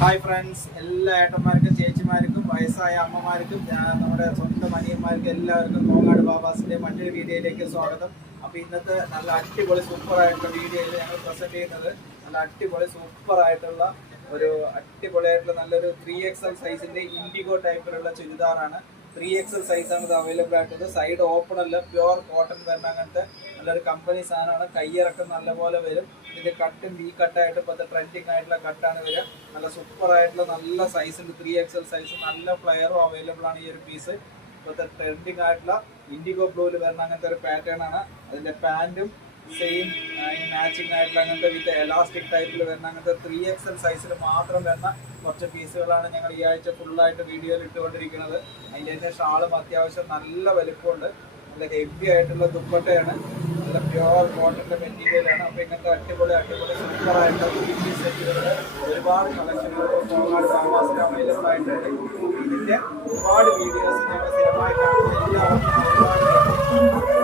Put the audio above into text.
Hi friends, എല്ലാ ഏട്ടന്മാർക്കും ചേച്ചിമാർക്കും വയസ്സായ അമ്മമാർക്കും നമ്മുടെ സ്വന്തം അനിയന്മാർക്കും എല്ലാവർക്കും കോങ്ങാട് ബാബാസിന്റെ മറ്റൊരു വീഡിയോയിലേക്ക് സ്വാഗതം. അപ്പോൾ ഇന്നത്തെ നല്ല അടിപൊളി സൂപ്പറായിട്ടുള്ള വീഡിയോയിൽ ഞങ്ങൾ പ്രസന്റ് ചെയ്യുന്നത് നല്ല അടിപൊളി സൂപ്പറായിട്ടുള്ള ഒരു അടിപൊളിയായിട്ടുള്ള നല്ലൊരു 3XL സൈസിന്റെ ഇൻഡിഗോ ടൈപ്പിലുള്ള ചുരിദാറാണ്. 3XL സൈസാണ് ഇത് അവൈലബിൾ ആയിട്ടുള്ളത്. സൈഡ് ഓപ്പൺ അല്ല, പ്യുവർ കോട്ടൺ വരുന്ന അങ്ങനത്തെ നല്ലൊരു കമ്പനി സാധനമാണ്. കയ്യിറക്കം നല്ലപോലെ വരും. ഇതിന്റെ കട്ടും വി കട്ടായിട്ട് ഇപ്പോഴത്തെ ട്രെൻഡിങ് ആയിട്ടുള്ള കട്ടാണ് വരിക. നല്ല സൂപ്പർ ആയിട്ടുള്ള നല്ല സൈസ് ഉണ്ട്. 3XL സൈസ് നല്ല ഫ്ലെയറും അവൈലബിൾ ആണ് ഈ ഒരു പീസ്. ഇപ്പോഴത്തെ ട്രെൻഡിങ് ആയിട്ടുള്ള ഇൻഡിഗോ ബ്ലൂവിൽ വരുന്ന അങ്ങനത്തെ ഒരു പാറ്റേൺ ആണ്. അതിന്റെ പാൻറ്റും സെയിം മാച്ചിങ് ആയിട്ടുള്ള അങ്ങനത്തെ വിത്ത് എലാസ്റ്റിക് ടൈപ്പിൽ വരുന്ന അങ്ങനത്തെ 3XL സൈസിൽ മാത്രം വരുന്ന കുറച്ച് പീസുകളാണ് ഞങ്ങൾ ഈ ആഴ്ച ഫുള്ളായിട്ട് വീഡിയോയിൽ ഇട്ടുകൊണ്ടിരിക്കുന്നത്. അതിൻ്റെ തന്നെ ഷാളും അത്യാവശ്യം നല്ല വലിപ്പമുണ്ട്. നല്ല ഹെവി ആയിട്ടുള്ള ദുപ്പട്ടയാണ്. നല്ല പ്യുവർ കോട്ടന്റെ മെറ്റീരിയലാണ്. അപ്പോൾ ഇങ്ങനത്തെ അടിപൊളി സൂപ്പറായിട്ടുള്ള സെറ്റുകളുടെ ഒരുപാട് കളക്ഷനുകൾ കോങ്ങാട് ബാബാസിൽ അവൈലബിൾ ആയിട്ടുണ്ട്. ഇതിന്റെ ഒരുപാട് വീഡിയോസ് ഞങ്ങൾ സ്ഥിരമായി കാണുന്ന എല്ലാവർക്കും ഒരുപാട്